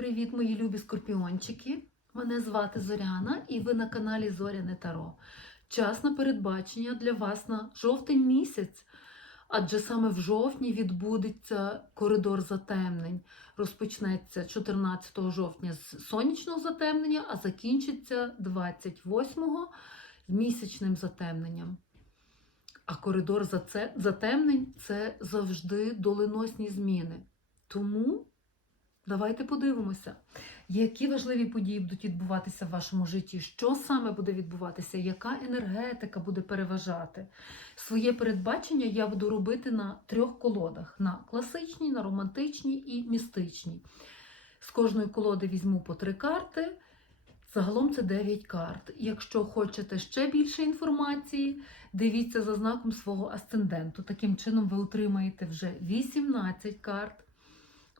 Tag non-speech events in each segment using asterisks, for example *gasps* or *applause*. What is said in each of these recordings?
Привіт, мої любі скорпіончики! Мене звати Зоряна і ви на каналі Зоряне Таро. Час на передбачення для вас на жовтень місяць, адже саме в жовтні відбудеться коридор затемнень. Розпочнеться 14 жовтня з сонячного затемнення, а закінчиться 28-го з місячним затемненням. А коридор затемнень це завжди доленосні зміни. Тому давайте подивимося, які важливі події будуть відбуватися в вашому житті, що саме буде відбуватися, яка енергетика буде переважати. Своє передбачення я буду робити на трьох колодах: на класичній, на романтичній і містичній. З кожної колоди візьму по три карти. Загалом це 9 карт. Якщо хочете ще більше інформації, дивіться за знаком свого асценденту. Таким чином ви отримаєте вже 18 карт,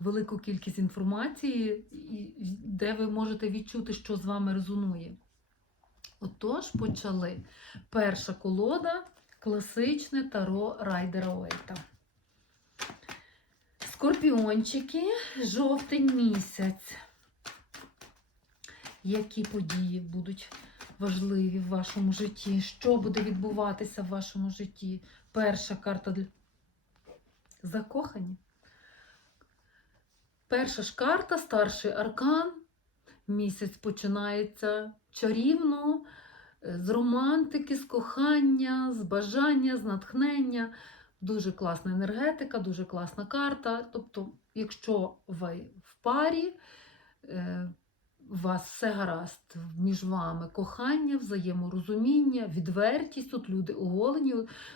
велику кількість інформації, де ви можете відчути, що з вами резонує. Отож, почали. Перша колода класичне таро Райдера Уейта. Скорпіончики, жовтень місяць. Які події будуть важливі в вашому житті? Що буде відбуватися в вашому житті? Перша карта для закохані. Перша ж карта, старший аркан. Місяць починається чарівно, е, з романтики, з кохання, з бажання, з натхнення. Дуже класна енергетика, дуже класна карта. Тобто, якщо ви в парі, е, у вас все гаразд між вами кохання, взаєморозуміння, відвертість. Тут люди оголені,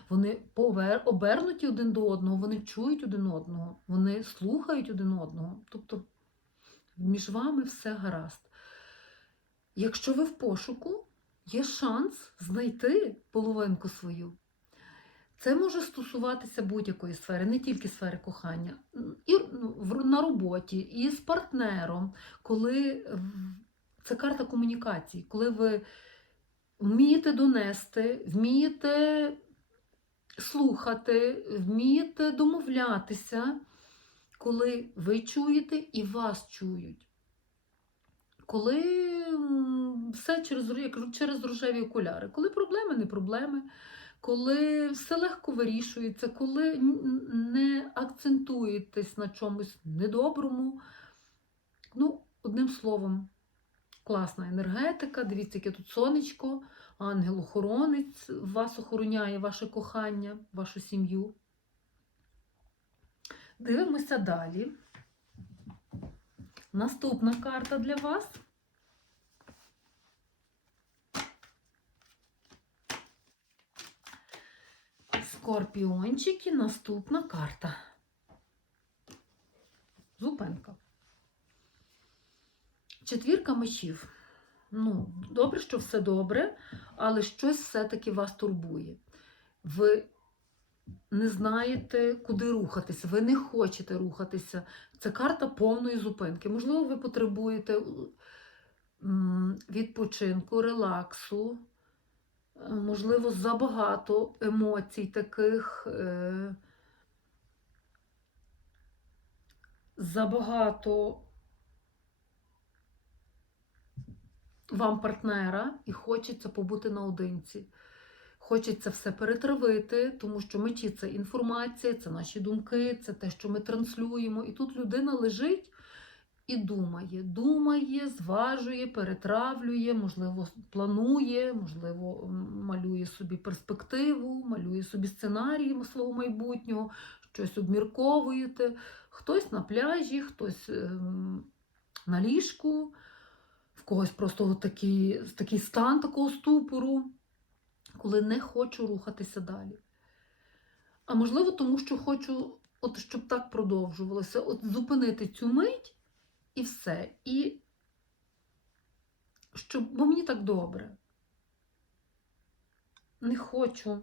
вони повер- обернуті один до одного, вони чують один одного, вони слухають один одного. Тобто між вами все гаразд. Якщо ви в пошуку, є шанс знайти половинку свою. Це може стосуватися будь-якої сфери, не тільки сфери кохання, і ну, на роботі, і з партнером, коли це карта комунікації, коли ви вмієте донести, вмієте слухати, вмієте домовлятися, коли ви чуєте і вас чують. Коли все через, через рожеві окуляри, коли проблеми не проблеми, коли все легко вирішується, коли не акцентуєтесь на чомусь недоброму. Ну, одним словом, класна енергетика. Дивіться, яке тут сонечко, ангел-охоронець вас охороняє, ваше кохання, вашу сім'ю. Дивимося далі. Наступна карта для вас. Скорпіончики, наступна карта. Зупинка. Четвірка мечів. Ну, добре, що все добре, але щось все-таки вас турбує. Ви не знаєте, куди рухатися, ви не хочете рухатися. Це карта повної зупинки. Можливо, ви потребуєте відпочинку, релаксу, можливо, забагато емоцій таких, е, забагато вам партнера і хочеться побути наодинці. Хочеться все перетравити, тому що мечі це інформація, це наші думки, це те, що ми транслюємо. І тут людина лежить і думає, думає, зважує, перетравлює, можливо, планує, можливо, малює собі перспективу, малює собі сценарії свого майбутнього, щось обмірковуєте. Хтось на пляжі, хтось ем, на ліжку, в когось просто такий, такий стан такого ступору, коли не хочу рухатися далі. А можливо, тому що хочу, от щоб так продовжувалося, от зупинити цю мить і все. І щоб, бо мені так добре. Не хочу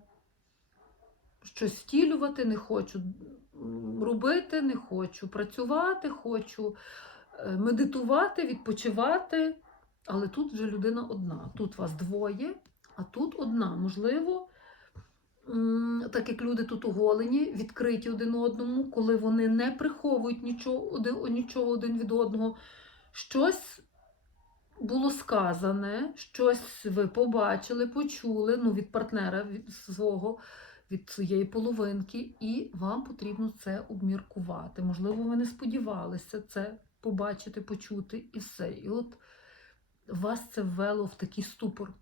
щось втілювати, не хочу робити, не хочу працювати, хочу е, медитувати, відпочивати. Але тут вже людина одна. Тут вас двоє, а тут одна. Можливо, так як люди тут оголені, відкриті один одному, коли вони не приховують нічого один, нічого один від одного, щось було сказане, щось ви побачили, почули ну, від партнера від свого, від своєї половинки, і вам потрібно це обміркувати. Можливо, ви не сподівалися це побачити, почути і все. І от вас це ввело в такий ступор.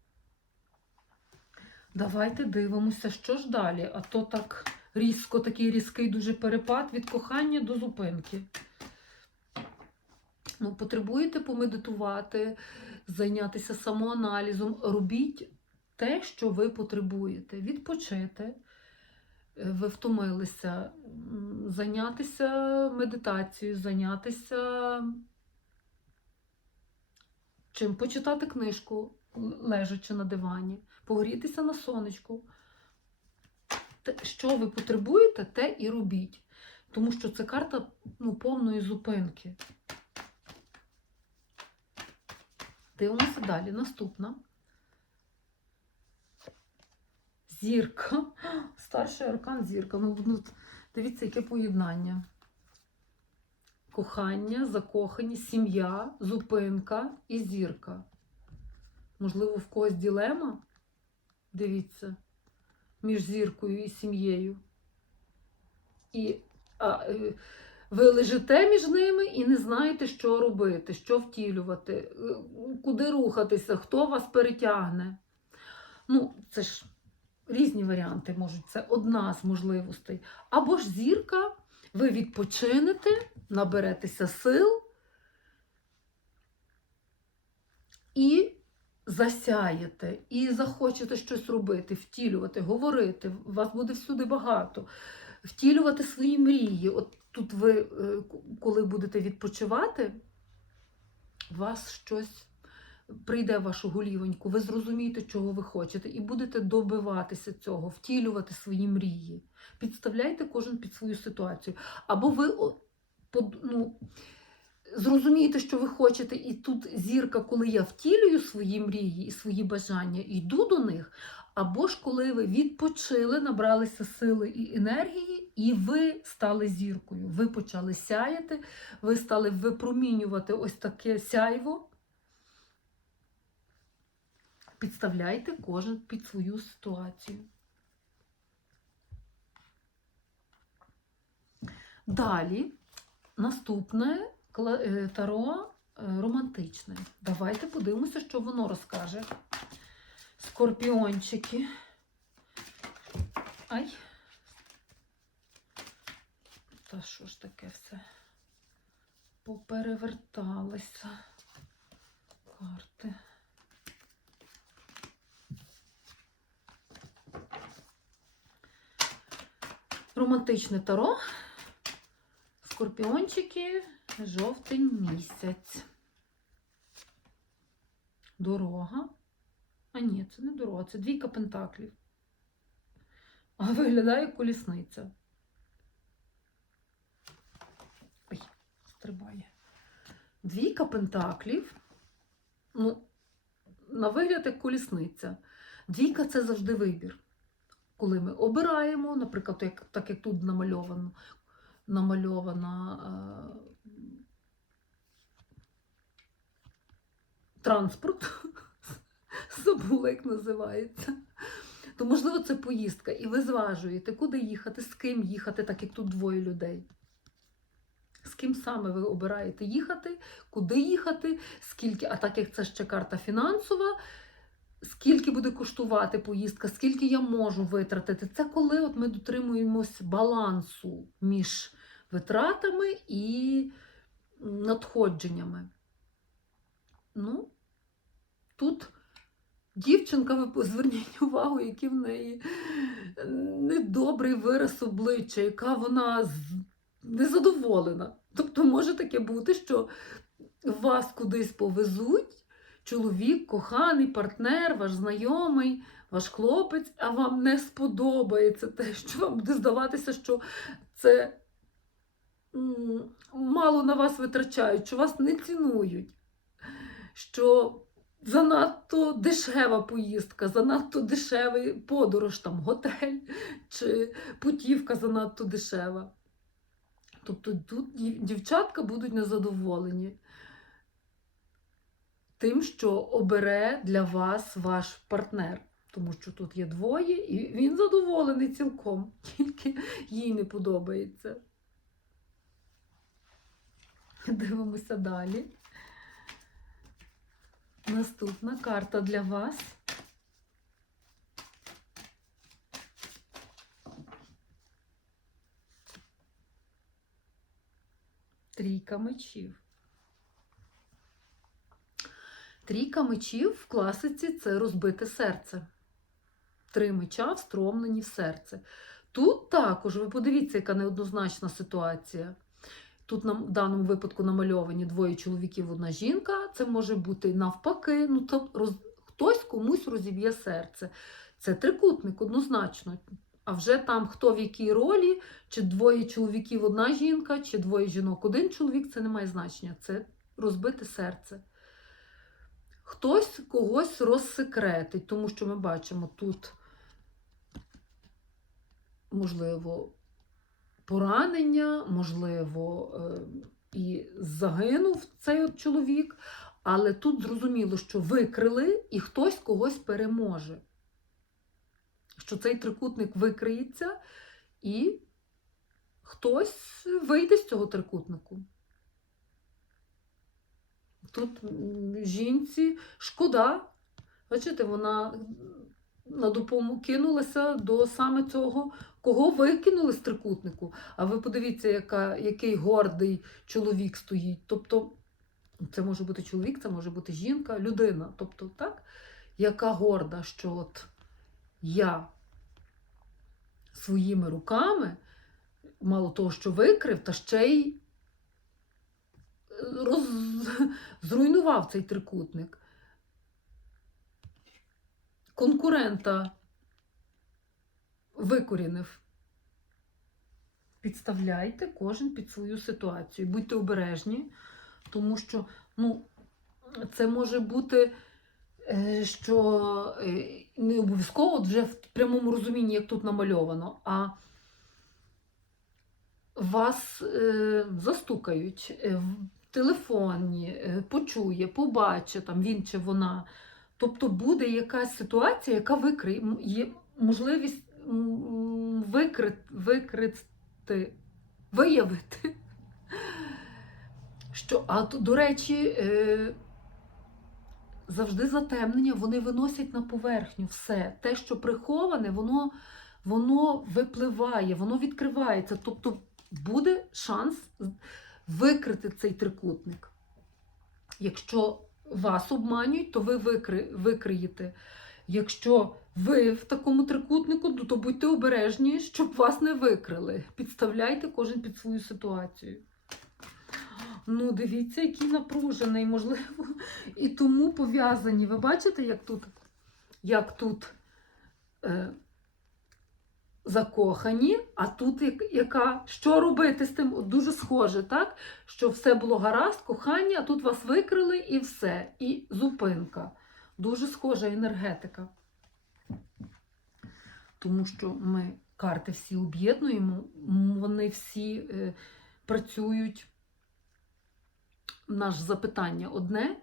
Давайте дивимося, що ж далі. А то так різко, такий різкий дуже перепад від кохання до зупинки. Ну, потребуєте помедитувати, зайнятися самоаналізом. Робіть те, що ви потребуєте. Відпочити. Е, Ви втомилися, зайнятися медитацією, зайнятися чим почитати книжку, лежачи на дивані, погрітися на сонечку. Що ви потребуєте, те і робіть. Тому що це карта ну, повної зупинки. Дивимося далі. Наступна. Зірка. *gasps* Старший аркан зірка. Ну, ну, дивіться, яке поєднання. Кохання, закоханість, сім'я, зупинка і зірка. Можливо, в когось ділема? Дивіться, між зіркою і сім'єю. І а, е, ви лежите між ними і не знаєте, що робити, що втілювати, е, куди рухатися, хто вас перетягне. Ну, це ж різні варіанти можуть. Це одна з можливостей. Або ж зірка, ви відпочинете, наберетеся сил і засяєте, і захочете щось робити, втілювати, говорити. Вас буде всюди багато. Втілювати свої мрії. От тут ви, е, коли будете відпочивати, вас щось прийде в вашу голівоньку, ви зрозумієте, чого ви хочете, і будете добиватися цього, втілювати свої мрії. Підставляйте кожен під свою ситуацію. Або ви ну, зрозумієте, що ви хочете, і тут зірка, коли я втілюю свої мрії і свої бажання, йду до них. Або ж коли ви відпочили, набралися сили і енергії, і ви стали зіркою. Ви почали сяяти, ви стали випромінювати ось таке сяйво. Підставляйте кожен під свою ситуацію. Далі, наступне таро е, романтичне. Давайте подивимося, що воно розкаже. Скорпіончики. Ай. Та що ж таке все? Попереверталися карти. Романтичне таро. Скорпіончики, жовтень місяць. Дорога. А ні, це не дорога, це двійка пентаклів. А виглядає колісниця. Ой, стрибає. Двійка пентаклів. Ну, на вигляд як колісниця. Двійка це завжди вибір. Коли ми обираємо, наприклад, як, так як тут намальовано, намальована е, транспорт, *laughs* забула, як називається. То, можливо, це поїздка, і ви зважуєте, куди їхати, з ким їхати, так як тут двоє людей. З ким саме ви обираєте їхати, куди їхати, скільки, а так як це ще карта фінансова, скільки буде коштувати поїздка, скільки я можу витратити. Це коли от ми дотримуємось балансу між витратами і надходженнями. Ну, тут дівчинка, ви зверніть *laughs* увагу, який в неї недобрий вираз обличчя, яка вона незадоволена. Тобто може таке бути, що вас кудись повезуть, чоловік, коханий, партнер, ваш знайомий, ваш хлопець, а вам не сподобається те, що вам буде здаватися, що це мало на вас витрачають, що вас не цінують, що занадто дешева поїздка, занадто дешевий подорож, там готель чи путівка занадто дешева. Тобто тут дівчатка будуть незадоволені. тим, що обере для вас ваш партнер. Тому що тут є двоє, і він задоволений цілком, *laughs* тільки їй не подобається. Дивимося далі. Наступна карта для вас. Трійка мечів. Трійка мечів в класиці це розбите серце. Три меча встромлені в серце. Тут також, ви подивіться, яка неоднозначна ситуація. Тут нам в даному випадку намальовані двоє чоловіків, одна жінка. Це може бути навпаки. Ну, то роз... Хтось комусь розіб'є серце. Це трикутник, однозначно. А вже там хто в якій ролі, чи двоє чоловіків, одна жінка, чи двоє жінок, один чоловік, це не має значення. Це розбите серце. Хтось когось розсекретить, тому що ми бачимо тут, можливо, поранення, можливо, е, і загинув цей от чоловік, але тут зрозуміло, що викрили і хтось когось переможе. Що цей трикутник викриється, і хтось вийде з цього трикутнику. Тут жінці шкода. Бачите, вона на допомогу кинулася до саме цього, кого викинули з трикутнику. А ви подивіться, яка, який гордий чоловік стоїть. Тобто, це може бути чоловік, це може бути жінка, людина. Тобто, так, яка горда, що от я своїми руками, мало того, що викрив, та ще й роз... зруйнував цей трикутник. Конкурента викорінив. Підставляйте кожен під свою ситуацію. Будьте обережні, тому що ну, це може бути, е, що е, не обов'язково вже в прямому розумінні, як тут намальовано, а вас е, застукають в телефоні, почує, побачить там він чи вона. Тобто буде якась ситуація, яка викриє, можливість м, викрити, викрити, виявити. Що, а то, до речі, е, завжди затемнення вони виносять на поверхню все. Те, що приховане, воно, воно випливає, воно відкривається. Тобто буде шанс викрити цей трикутник. Якщо вас обманюють, то ви викри, викриєте. Якщо ви в такому трикутнику, то, будьте обережні, щоб вас не викрили. Підставляйте кожен під свою ситуацію. Ну, дивіться, який напружений, можливо, і тому пов'язані. Ви бачите, як тут, як тут е, закохані, а тут як, яка, що робити з тим? Дуже схоже, так? Що все було гаразд, кохання, а тут вас викрили і все. І зупинка. Дуже схожа енергетика. Тому що ми карти всі об'єднуємо, вони всі е, працюють. Наше запитання одне,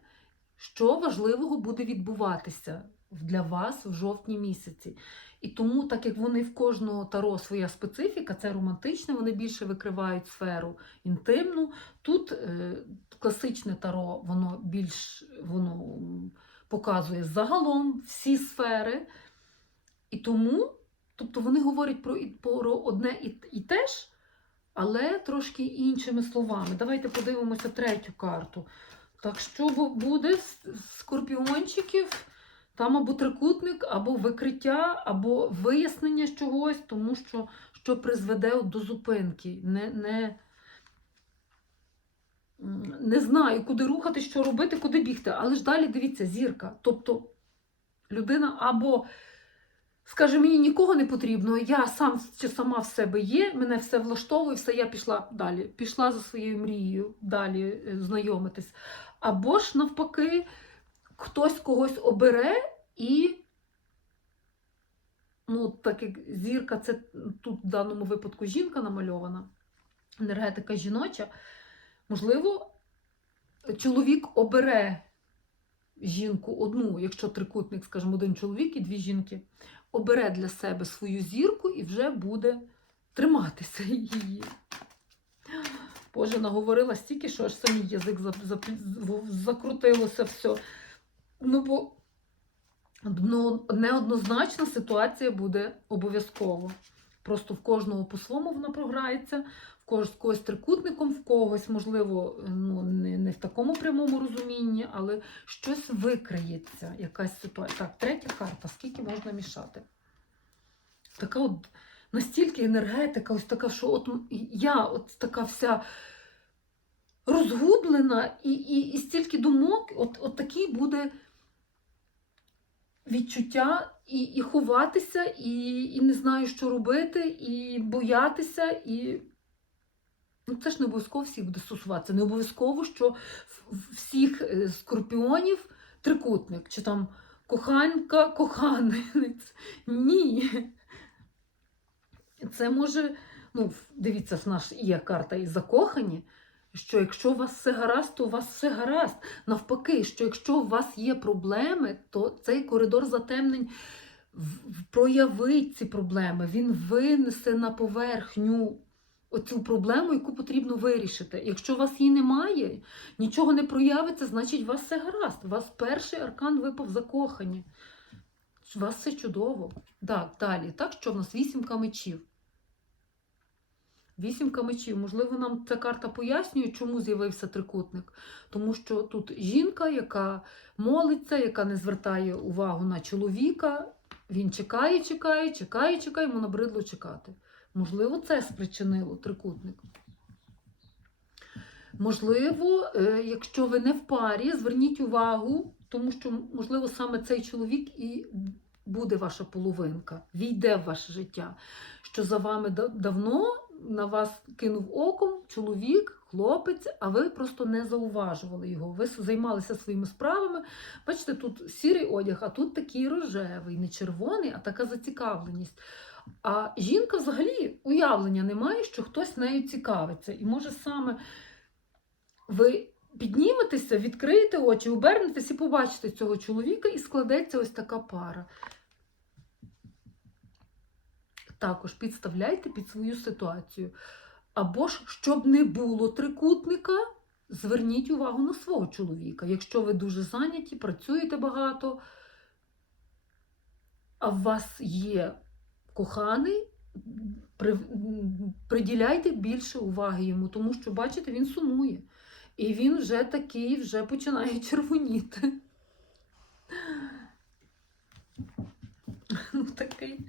що важливого буде відбуватися для вас в жовтні місяці. І тому, так як вони в кожного таро своя специфіка, це романтичне, вони більше викривають сферу інтимну. Тут е, класичне таро, воно більш воно показує загалом всі сфери. І тому, тобто вони говорять про, про одне і, і те ж, але трошки іншими словами. Давайте подивимося третю карту. Так що буде з скорпіончиків? Там або трикутник, або викриття, або вияснення чогось, тому що, що призведе до зупинки. Не, не, не знаю, куди рухати, що робити, куди бігти. Але ж далі дивіться, зірка. Тобто людина або скаже, мені нікого не потрібно, я сам чи сама в себе є, мене все влаштовує, все, я пішла далі. Пішла за своєю мрією далі е, знайомитись. Або ж навпаки, хтось когось обере і. Ну, так як зірка, це тут в даному випадку жінка намальована, енергетика жіноча. Можливо, чоловік обере жінку одну, якщо трикутник, скажімо, один чоловік і дві жінки, обере для себе свою зірку і вже буде триматися *laughs* її. Боже, наговорила стільки, що аж самі язик закрутилося все. Ну, бо ну, неоднозначна ситуація буде обов'язково. Просто в кожного по-своєму вона програється, когось, трикутником, в когось, можливо, ну, не, не в такому прямому розумінні, але щось викриється, якась ситуація. Так, третя карта. Скільки можна мішати? Така от настільки енергетика, ось така, що от я от така вся розгублена, і, і, і стільки думок, от, от такий буде відчуття і, і ховатися, і, і не знаю, що робити, і боятися, і. Ну, це ж не обов'язково всіх буде стосуватися. Не обов'язково, що всіх е, скорпіонів трикутник, чи там коханка, коханець. Ні. Це може, ну, дивіться, в нас є карта і закохані, що якщо у вас все гаразд, то у вас все гаразд. Навпаки, що якщо у вас є проблеми, то цей коридор затемнень проявить ці проблеми, він винесе на поверхню оцю проблему, яку потрібно вирішити. Якщо у вас її немає, нічого не проявиться, значить у вас все гаразд. У вас перший аркан випав закохані. У вас все чудово. Так, далі. Так, що в нас вісімка мечів. Вісімка мечів. Можливо, нам ця карта пояснює, чому з'явився трикутник. Тому що тут жінка, яка молиться, яка не звертає увагу на чоловіка. Він чекає, чекає, чекає, чекає, йому набридло чекати. Можливо, це спричинило трикутник. Можливо, е, якщо ви не в парі, зверніть увагу, тому що, можливо, саме цей чоловік і буде ваша половинка, війде в ваше життя. Що за вами давно на вас кинув оком чоловік, хлопець, а ви просто не зауважували його. Ви займалися своїми справами. Бачите, тут сірий одяг, а тут такий рожевий, не червоний, а така зацікавленість. А жінка взагалі уявлення не має, що хтось нею цікавиться. І може саме ви підніметеся, відкриєте очі, обернетеся і побачите цього чоловіка, і складеться ось така пара. Також підставляйте під свою ситуацію. Або ж, щоб не було трикутника, зверніть увагу на свого чоловіка. Якщо ви дуже зайняті, працюєте багато, а в вас є коханий, при- приділяйте більше уваги йому, тому що, бачите, він сумує. І він вже такий, вже починає *laughs* червоніти. Ну, такий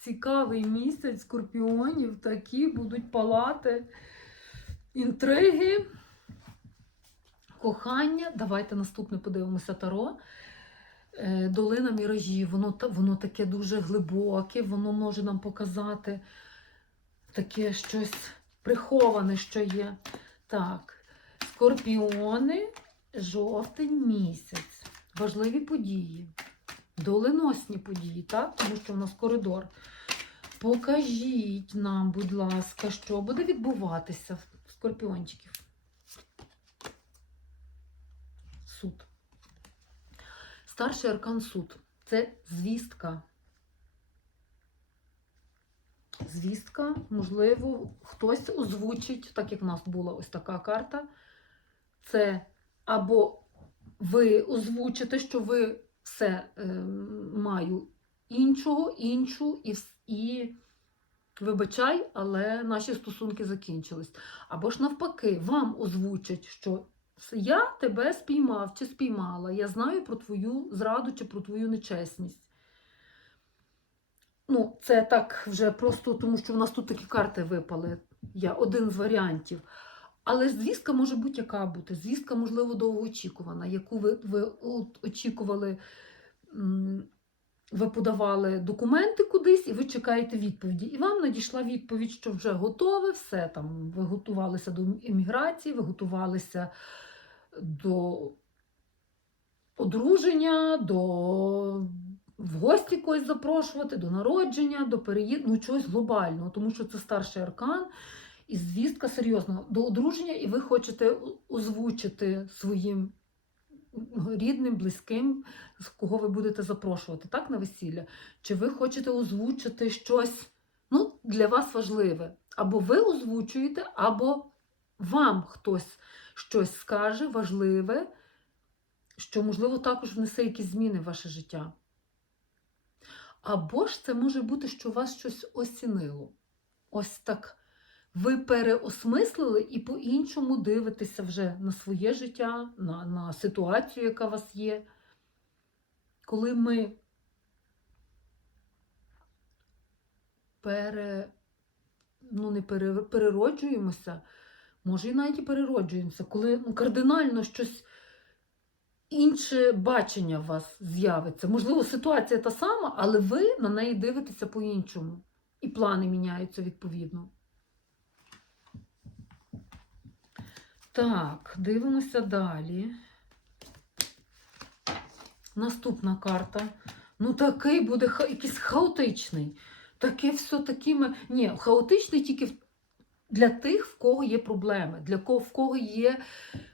цікавий місяць скорпіонів, такі будуть палати інтриги, кохання. Давайте наступне подивимося Таро. Е, Долина міражів, воно, воно таке дуже глибоке, воно може нам показати таке щось приховане, що є. Так, скорпіони, жовтень місяць. Важливі події. Доленосні події, так? Тому що в нас коридор. Покажіть нам, будь ласка, що буде відбуватися в скорпіончиків. Суд. Старший аркан суд. Це звістка. Звістка, можливо, хтось озвучить, так як в нас була ось така карта. Це або ви озвучите, що ви все е, маю іншого, іншу, і, і вибачай, але наші стосунки закінчились. Або ж навпаки, вам озвучать, що я тебе спіймав чи спіймала, я знаю про твою зраду чи про твою нечесність. Ну, це так вже просто тому, що в нас тут такі карти випали. Я один з варіантів. Але звістка може будь-яка бути. Звістка, можливо, довгоочікувана, яку ви, ви очікували, ви подавали документи кудись, і ви чекаєте відповіді. І вам надійшла відповідь, що вже готове, все там. Ви готувалися до імміграції, ви готувалися до одруження, до в гості когось запрошувати, до народження, до переїзду, ну чогось глобального, тому що це старший аркан. І звістка серйозно до одруження, і ви хочете озвучити своїм рідним, близьким, з кого ви будете запрошувати, так, на весілля? Чи ви хочете озвучити щось ну, для вас важливе? Або ви озвучуєте, або вам хтось щось скаже важливе, що, можливо, також внесе якісь зміни в ваше життя. Або ж це може бути, що вас щось осінило. Ось так ви переосмислили і по-іншому дивитеся вже на своє життя, на, на ситуацію, яка у вас є. Коли ми пере, ну, не пере, перероджуємося, може і навіть і перероджуємося, коли ну, кардинально щось інше бачення у вас з'явиться. Можливо, ситуація та сама, але ви на неї дивитеся по-іншому. І плани міняються відповідно. Так, дивимося далі. Наступна карта. Ну, такий буде ха- якийсь хаотичний. Таке все такими. Ні, хаотичний тільки в- для тих, в кого є проблеми, для кого, в кого є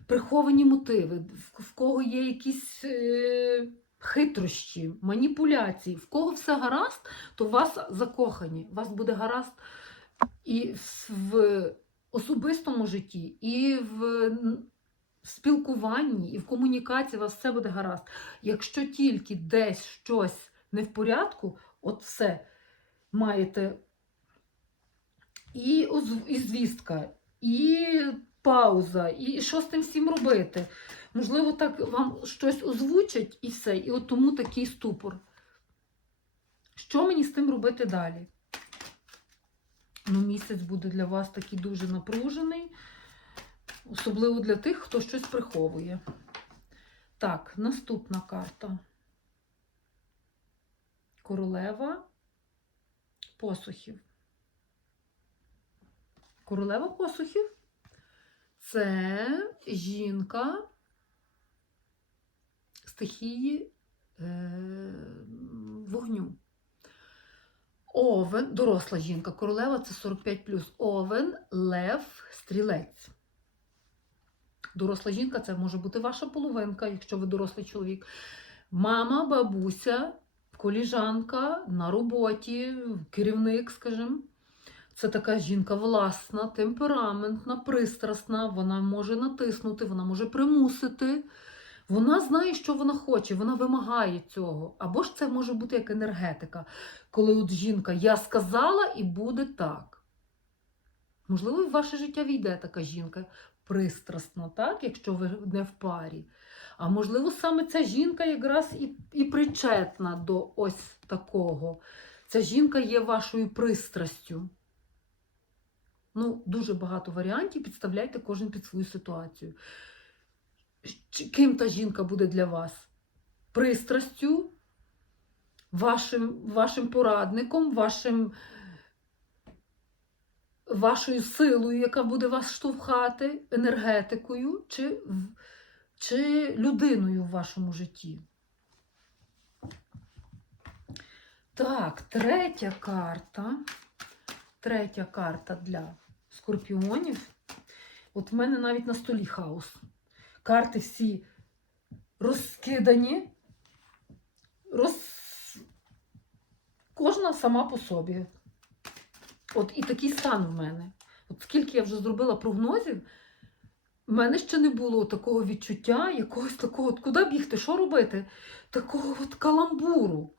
приховані мотиви, в, кого є якісь е, хитрощі, маніпуляції, в кого все гаразд, то вас закохані. Вас буде гаразд і в особистому житті, і в спілкуванні, і в комунікації вас все буде гаразд. Якщо тільки десь щось не в порядку, от все маєте і, і звістка, і пауза, і що з тим всім робити. Можливо, так вам щось озвучать і все. І от тому такий ступор. Що мені з тим робити далі? Ну, місяць буде для вас такий дуже напружений, особливо для тих, хто щось приховує. Так, наступна карта. Королева посухів. Королева посухів це жінка стихії е, вогню. Овен, доросла жінка, королева це 45 Овен, лев, стрілець. Доросла жінка це може бути ваша половинка, якщо ви дорослий чоловік. Мама, бабуся, коліжанка на роботі, керівник, скажімо. Це така жінка власна, темпераментна, пристрасна, вона може натиснути, вона може примусити. Вона знає, що вона хоче, вона вимагає цього. Або ж це може бути як енергетика, коли от жінка я сказала і буде так. Можливо, в ваше життя війде така жінка пристрасна, так, якщо ви не в парі. А можливо, саме ця жінка якраз і, і причетна до ось такого. Ця жінка є вашою пристрастю. Ну, дуже багато варіантів, підставляйте кожен під свою ситуацію. Ким та жінка буде для вас? Пристрастю, вашим, вашим порадником, вашим, вашою силою, яка буде вас штовхати, енергетикою, чи, чи людиною в вашому житті. Так, третя карта. Третя карта для скорпіонів. От в мене навіть на столі хаос. Карти всі розкидані. Роз... Кожна сама по собі. От і такий стан в мене. От скільки я вже зробила прогнозів, в мене ще не було такого відчуття, якогось такого, от куди бігти, що робити? Такого от каламбуру.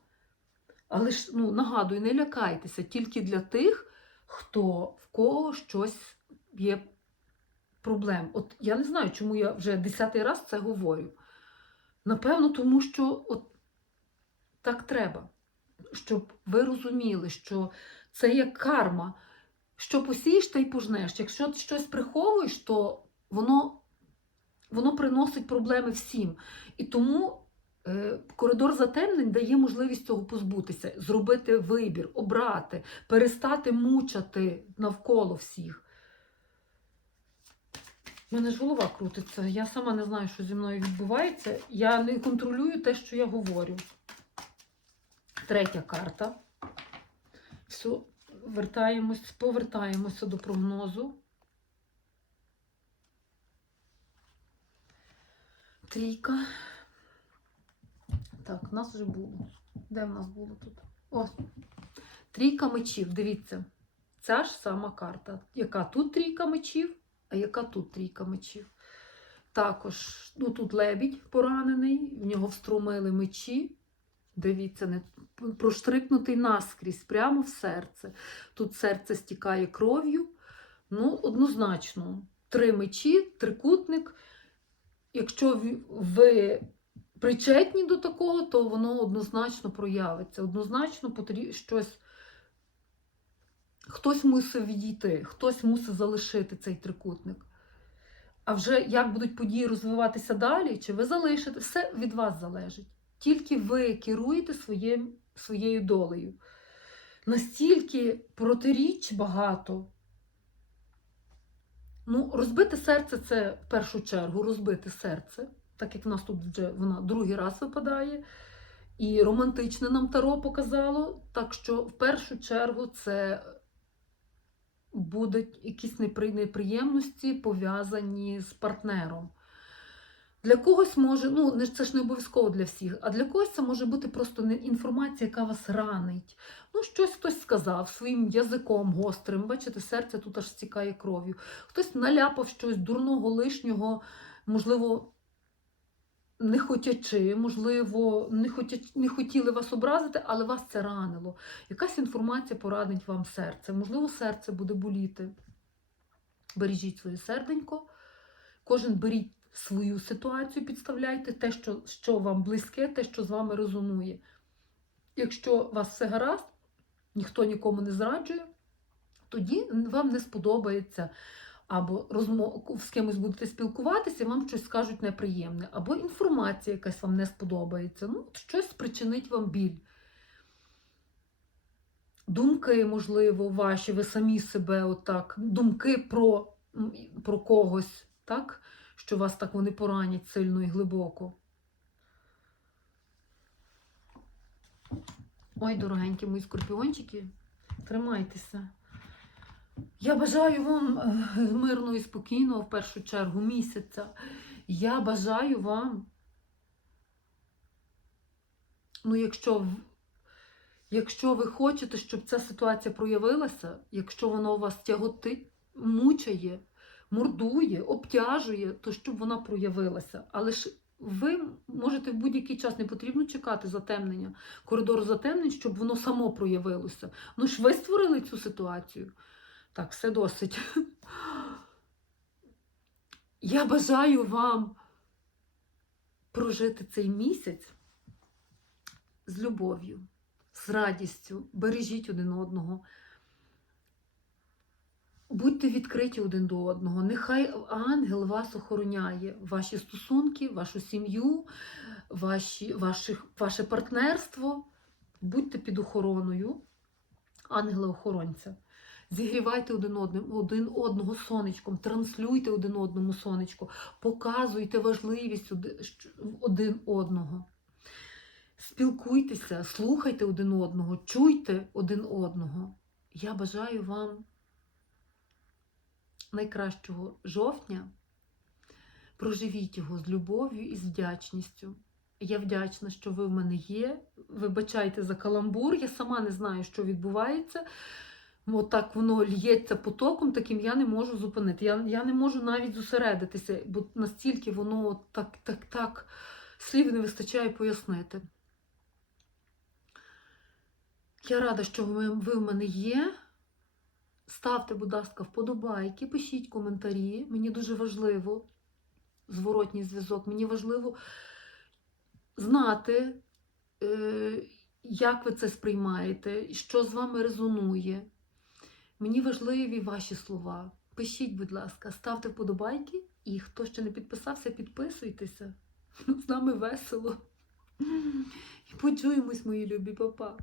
Але ж ну, нагадую, не лякайтеся тільки для тих, хто в кого щось є проблем. От я не знаю, чому я вже десятий раз це говорю. Напевно, тому що от так треба, щоб ви розуміли, що це як карма. Що посієш, та й пожнеш. Якщо ти щось приховуєш, то воно, воно приносить проблеми всім. І тому коридор затемнень дає можливість цього позбутися, зробити вибір, обрати, перестати мучати навколо всіх. У мене ж голова крутиться. Я сама не знаю, що зі мною відбувається. Я не контролюю те, що я говорю. Третя карта. Все, вертаємось, повертаємося до прогнозу. Трійка. Так, в нас вже було. Де в нас було тут? Ось. Трійка мечів. Дивіться. Ця ж сама карта. Яка тут трійка мечів, а яка тут трійка мечів. Також, ну тут лебідь поранений, в нього встромили мечі. Дивіться, не проштрикнутий наскрізь, прямо в серце. Тут серце стікає кров'ю. Ну, однозначно, три мечі, трикутник. Якщо ви причетні до такого, то воно однозначно проявиться. Однозначно потрібно щось. Хтось мусив відійти, хтось мусив залишити цей трикутник. А вже як будуть події розвиватися далі, чи ви залишите, все від вас залежить. Тільки ви керуєте своїм, своєю долею. Настільки протиріч багато. Ну, розбите серце це в першу чергу розбите серце, так як в нас тут вже вона другий раз випадає. І романтичне нам таро показало. Так що в першу чергу це будуть якісь неприємності пов'язані з партнером. Для когось може, ну це ж не обов'язково для всіх, а для когось це може бути просто інформація, яка вас ранить. Ну, щось хтось сказав своїм язиком гострим. Бачите, серце тут аж стікає кров'ю. Хтось наляпав щось дурного, лишнього, можливо, не хотячи, можливо, не, хотя- не хотіли вас образити, але вас це ранило. Якась інформація поранить вам серце. Можливо, серце буде боліти. Бережіть своє серденько. Кожен беріть свою ситуацію, підставляйте те, що, що вам близьке, те, що з вами резонує. Якщо вас все гаразд, ніхто нікому не зраджує, тоді вам не сподобається. Або розмов... з кимось будете спілкуватися, і вам щось скажуть неприємне, або інформація якась вам не сподобається. Ну, щось спричинить вам біль. Думки, можливо, ваші, ви самі себе отак, думки про, про когось, так? що вас так вони поранять сильно і глибоко. Ой, дорогенькі мої скорпіончики, тримайтеся. Я бажаю вам е, мирного і спокійного в першу чергу місяця. Я бажаю вам, ну, якщо, якщо ви хочете, щоб ця ситуація проявилася, якщо воно вас тяготить, мучає, мордує, обтяжує, то щоб вона проявилася. Але ж ви можете в будь-який час не потрібно чекати затемнення, коридору затемнень, щоб воно само проявилося. Ну ж ви створили цю ситуацію. Так, все досить. Я бажаю вам прожити цей місяць з любов'ю, з радістю. Бережіть один одного. Будьте відкриті один до одного. Нехай ангел вас охороняє, ваші стосунки, вашу сім'ю, ваші, ваших, ваше партнерство. Будьте під охороною ангела-охоронця. Зігрівайте один, одним, один одного сонечком, транслюйте один одному сонечко, показуйте важливість один одного. Спілкуйтеся, слухайте один одного, чуйте один одного. Я бажаю вам найкращого жовтня. Проживіть його з любов'ю і з вдячністю. Я вдячна, що ви в мене є. Вибачайте за каламбур. Я сама не знаю, що відбувається. Отак воно л'ється потоком, таким я не можу зупинити. Я, я не можу навіть зосередитися, бо настільки воно так, так, так, слів не вистачає пояснити. Я рада, що ви, ви в мене є. Ставте, будь ласка, вподобайки, пишіть коментарі. Мені дуже важливо зворотній зв'язок. Мені важливо знати, е, як ви це сприймаєте, що з вами резонує. Мені важливі ваші слова. Пишіть, будь ласка, ставте вподобайки, і хто ще не підписався, підписуйтеся. *laughs* З нами весело. І почуємось, мої любі папа.